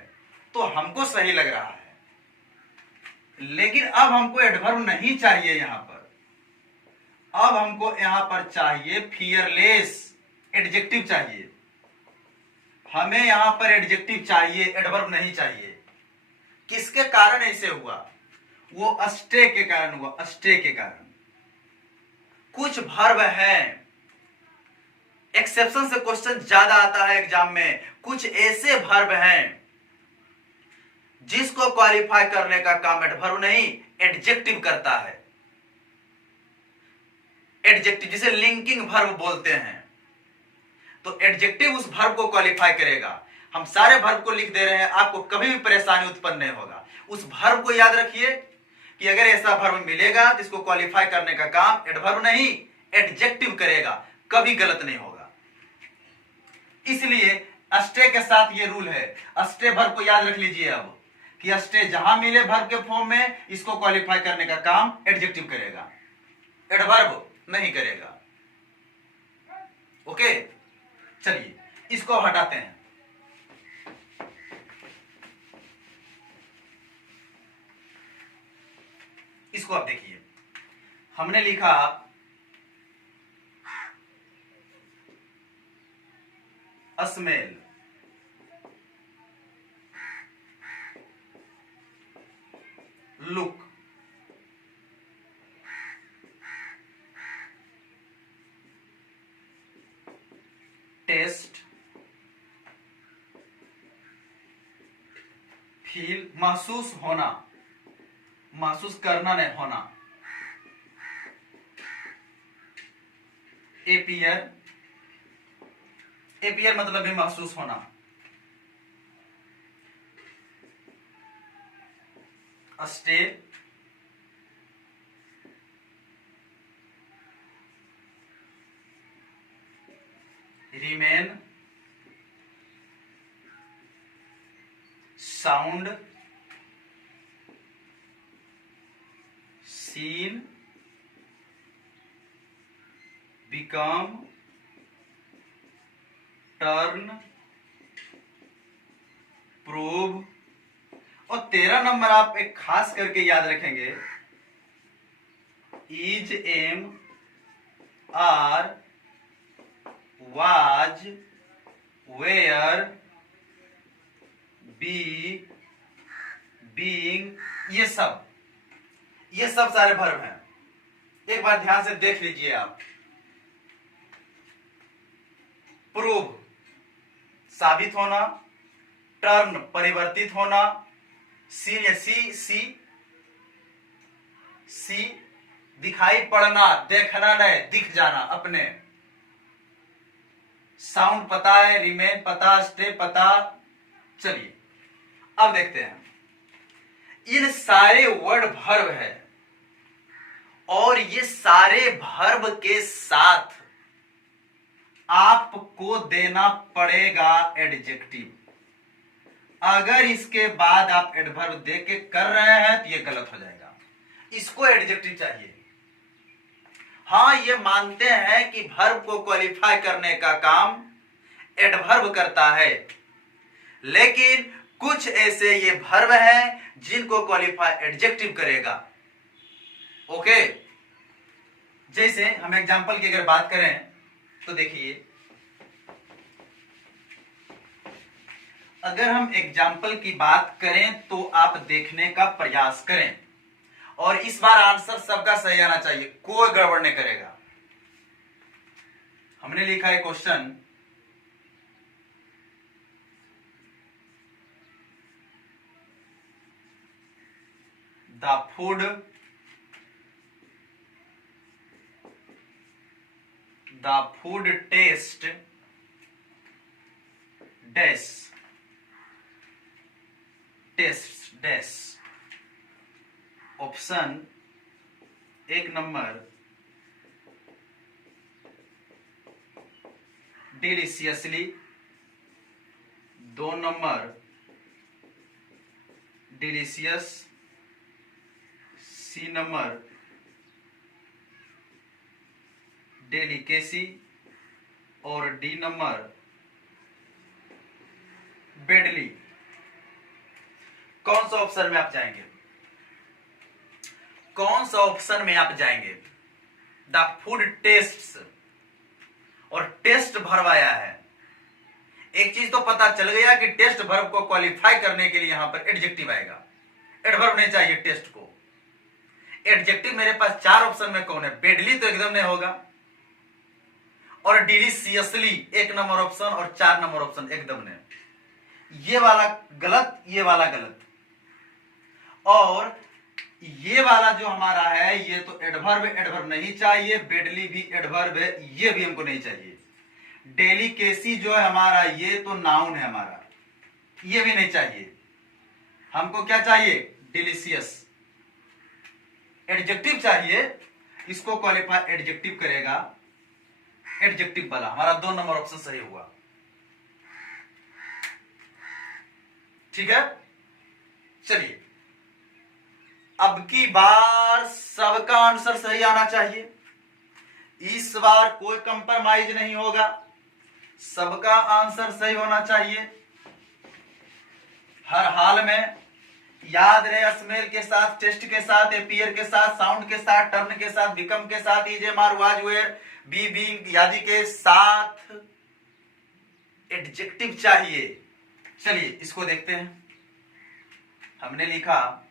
तो हमको सही लग रहा है, लेकिन अब हमको एडवर्ब नहीं चाहिए यहां पर। अब हमको यहां पर चाहिए फियरलेस, एडजेक्टिव चाहिए। हमें यहां पर एडजेक्टिव चाहिए, एडवर्ब नहीं चाहिए। किसके कारण ऐसे हुआ? वो स्टे के कारण हुआ, स्टे के कारण। कुछ वर्ब हैं, एक्सेप्शन से क्वेश्चन ज्यादा आता है एग्जाम में। कुछ ऐसे वर्ब हैं जिसको क्वालिफाई करने का काम एडवर्ब नहीं, एडजेक्टिव करता है। एडजेक्टिव, जिसे लिंकिंग वर्ब बोलते हैं, तो एडजेक्टिव उस वर्ब को क्वालिफाई करेगा। हम सारे वर्ब को लिख दे रहे हैं, आपको कभी भी परेशानी उत्पन्न नहीं होगा। उस वर्ब को याद रखिए कि अगर ऐसा वर्ब मिलेगा तो इसको क्वालिफाई करने का काम एडवर्ब नहीं, एडजेक्टिव करेगा, कभी गलत नहीं होगा। इसलिए स्टे के साथ ये रूल है। स्टे वर्ब को याद रख लीजिए अब, कि स्टे जहां मिले वर्ब के फॉर्म में, इसको क्वालिफाई करने का काम एडजेक्टिव करेगा, एडवर्ब नहीं करेगा। ओके, चलिए इसको हटाते हैं। इसको आप देखिए, हमने लिखा स्मेल, लुक, टेस्ट, फील, महसूस होना, महसूस करना नहीं, होना, एपियर, एपियर मतलब भी महसूस होना, stay, remain, sound, seem, become, turn, prove. और 13 नंबर आप एक खास करके याद रखेंगे, is, am, are, was, were, be, being, ये सब सारे वर्ब हैं। एक बार ध्यान से देख लीजिए आप। प्रूव साबित होना, टर्न परिवर्तित होना, सी दिखाई पड़ना, देखना नहीं, दिख जाना अपने, साउंड पता है, रिमेन पता, स्टे पता। चलिए अब देखते हैं, इन सारे वर्ड वर्ब है और ये सारे वर्ब के साथ आपको देना पड़ेगा एडजेक्टिव। अगर इसके बाद आप एडवर्ब दे के कर रहे हैं तो ये गलत हो जाएगा, इसको एडजेक्टिव चाहिए। हां, ये मानते हैं कि वर्ब को क्वालिफाई करने का काम एडवर्ब करता है, लेकिन कुछ ऐसे ये वर्ब हैं जिनको क्वालिफाई एडजेक्टिव करेगा। ओके, जैसे हम एग्जांपल की अगर बात करें तो देखिए, अगर हम एग्जाम्पल की बात करें तो आप देखने का प्रयास करें और इस बार आंसर सबका सही आना चाहिए, कोई गड़बड़ नहीं करेगा। हमने लिखा है question, the food taste dash. Option एक number deliciously, 2 number delicious, C number delicacy और डी नंबर बेडली। कौन सा ऑप्शन में आप जाएंगे? कौन सा ऑप्शन में आप जाएंगे? द फूड टेस्ट्स, और टेस्ट वर्ब आया है। एक चीज तो पता चल गया कि टेस्ट वर्ब को क्वालिफाई करने के लिए यहां पर एडजेक्टिव आएगा, एडवर्ब नहीं चाहिए टेस्ट को। एडजेक्टिव मेरे पास 4 ऑप्शन में कौन है? बेडली तो एकदम नहीं होगा, और डिलीशियसली 1 नंबर ऑप्शन और 4 नंबर ऑप्शन एकदम नहीं। ये वाला गलत, ये वाला गलत, और ये वाला जो हमारा है ये तो एडवर्ब नहीं चाहिए, बेडली भी एडवर्ब है, ये भी हमको नहीं चाहिए। डेलिकेसी जो है हमारा ये तो नाउन है हमारा, ये भी नहीं चाहिए। हमको क्या चाहिए? डिलीशियस, एडजेक्टिव चाहिए, इसको क्वालिफाई एडजेक्टिव करेगा, एडजेक्टिव वाला हमारा 2 नंबर ऑप्शन सही हुआ। ठीक है, चलिए अब की बार सबका आंसर सही आना चाहिए, इस बार कोई कंप्रोमाइज नहीं होगा, सबका आंसर सही होना चाहिए हर हाल में। याद रहे, स्मेल के साथ, टेस्ट के साथ, एपियर के साथ, साउंड के साथ, टर्न के साथ, बिकम के साथ, इज मार वाज वेयर बी बीइंग आदि के साथ एडजेक्टिव चाहिए। चलिए इसको देखते हैं। हमने लिखा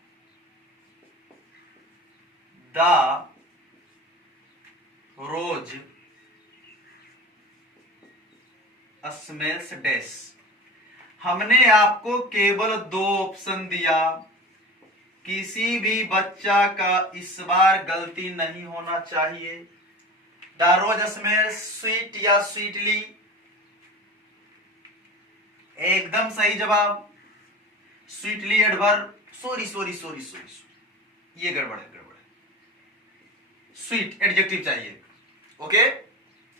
द रोज स्मेल्स डैश। हमने आपको केवल 2 ऑप्शन दिया, किसी भी बच्चा का इस बार गलती नहीं होना चाहिए। द रोज स्मेल्स स्वीट या स्वीटली, एकदम सही जवाब। स्वीटली एडवर्ब, सॉरी, ये गड़बड़ है। स्वीट एडजेक्टिव चाहिए। ओके,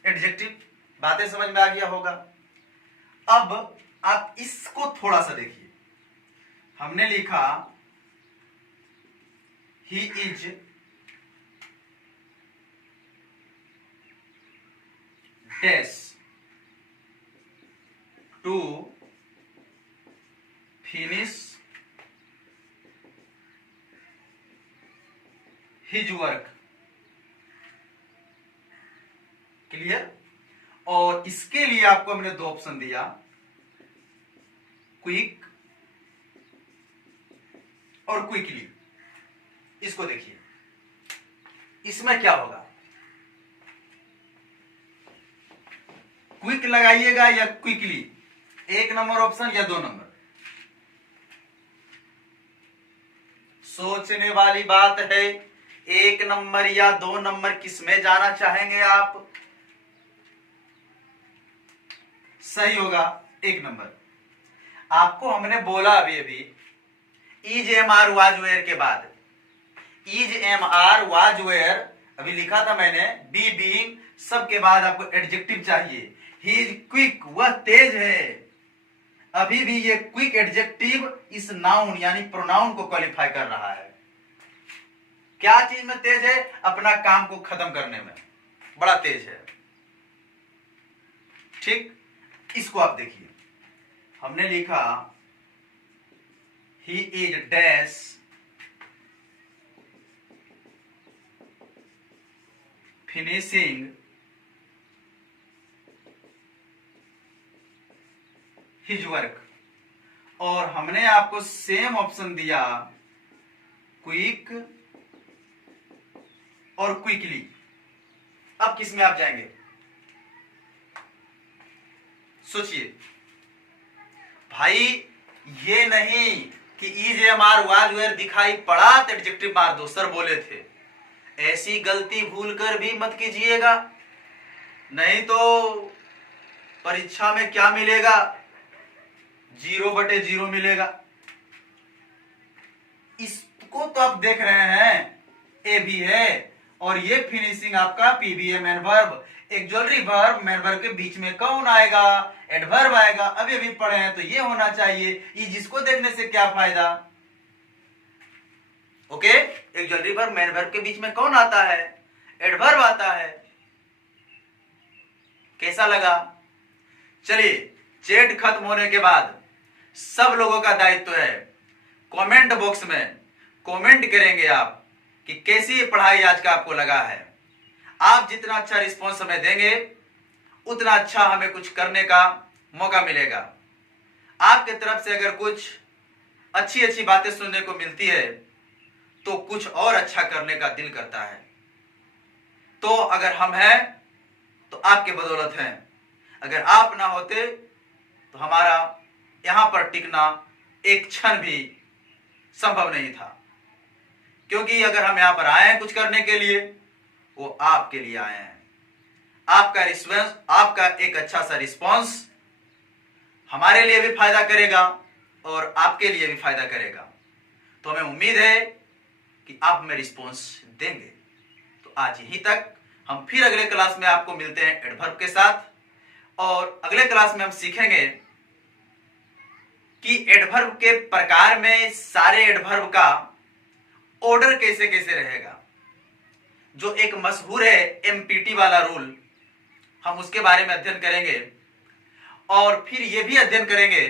एडजेक्टिव, बातें समझ में आ गया होगा। अब आप इसको थोड़ा सा देखिए। हमने लिखा ही is dash to finish his work. Clear? और इसके लिए आपको हमने 2 ऑप्शन दिया, क्विक और क्विकली। इसको देखिए, इसमें क्या होगा? क्विक लगाइएगा या क्विकली, 1 नंबर ऑप्शन या 2 नंबर? सोचने वाली बात है। 1 नंबर या 2 नंबर, किसमें जाना चाहेंगे आप? सही होगा 1 नंबर। आपको हमने बोला अभी is am are was were के बाद, is am are was were, अभी लिखा था मैंने, बी बीइंग, सब के बाद आपको एडजेक्टिव चाहिए। ही इज क्विक, वह तेज है। अभी भी ये क्विक एडजेक्टिव इस नाउन यानी प्रोनाउन को क्वालिफाई कर रहा है। क्या चीज में तेज है? अपना काम को खत्म करने में बड़ा तेज है। ठीक, इसको आप देखिए, हमने लिखा ही is dash finishing his work, और हमने आपको सेम ऑप्शन दिया क्विक और क्विकली। अब किस में आप जाएंगे? सोचिए भाई, ये नहीं कि is am are was were दिखाई पड़ा तो एडजेक्टिव मार दो, सर बोले थे। ऐसी गलती भूल कर भी मत कीजिएगा, नहीं तो परीक्षा में क्या मिलेगा? 0/0 मिलेगा। इसको तो आप देख रहे हैं, ए भी है, और ये फिनिशिंग आपका PBA main verb. Auxiliary verb main verb के बीच में कौन आएगा? एडवर्ब आएगा। अभी पढ़े हैं तो ये होना चाहिए। ये जिसको देखने से क्या फायदा? ओके, एक्सुअलरी वर्ब मेन वर्ब के बीच में कौन आता है? एडवर्ब आता है। कैसा लगा? चलिए, चैट खत्म होने के बाद सब लोगों का दायित्व है, कमेंट बॉक्स में कमेंट करेंगे आप कि कैसी पढ़ाई आज का आपको लगा है। आप जितना अच्छा रिस्पॉन्स हमें देंगे उतना अच्छा हमें कुछ करने का मौका मिलेगा। आपके तरफ से अगर कुछ अच्छी अच्छी बातें सुनने को मिलती है तो कुछ और अच्छा करने का दिल करता है। तो अगर हम हैं तो आपके बदौलत हैं। अगर आप ना होते तो हमारा यहां पर टिकना एक क्षण भी संभव नहीं था, क्योंकि अगर हम यहां पर आए हैं कुछ करने के लिए, वो आपके लिए आए हैं। आपका रिस्पॉन्स, आपका एक अच्छा सा रिस्पॉन्स हमारे लिए भी फायदा करेगा और आपके लिए भी फायदा करेगा। तो हमें उम्मीद है कि आप हमें रिस्पॉन्स देंगे। तो आज यहीं तक, हम फिर अगले क्लास में आपको मिलते हैं एडवर्ब के साथ, और अगले क्लास में हम सीखेंगे कि एडवर्ब के प्रकार में सारे एडवर्ब का ऑर्डर कैसे कैसे रहेगा। जो एक मशहूर है एमपीटी वाला रूल, हम उसके बारे में अध्ययन करेंगे, और फिर यह भी अध्ययन करेंगे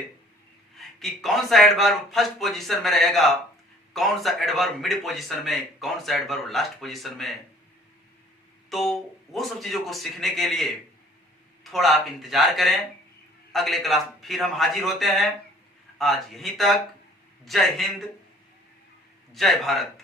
कि कौन सा एडवर्ब फर्स्ट पोजीशन में रहेगा, कौन सा एडवर्ब मिड पोजीशन में, कौन सा एडवर्ब लास्ट पोजीशन में। तो वो सब चीजों को सीखने के लिए थोड़ा आप इंतजार करें। अगले क्लास में फिर हम हाजिर होते हैं। आज यहीं तक। जय हिंद, जय भारत।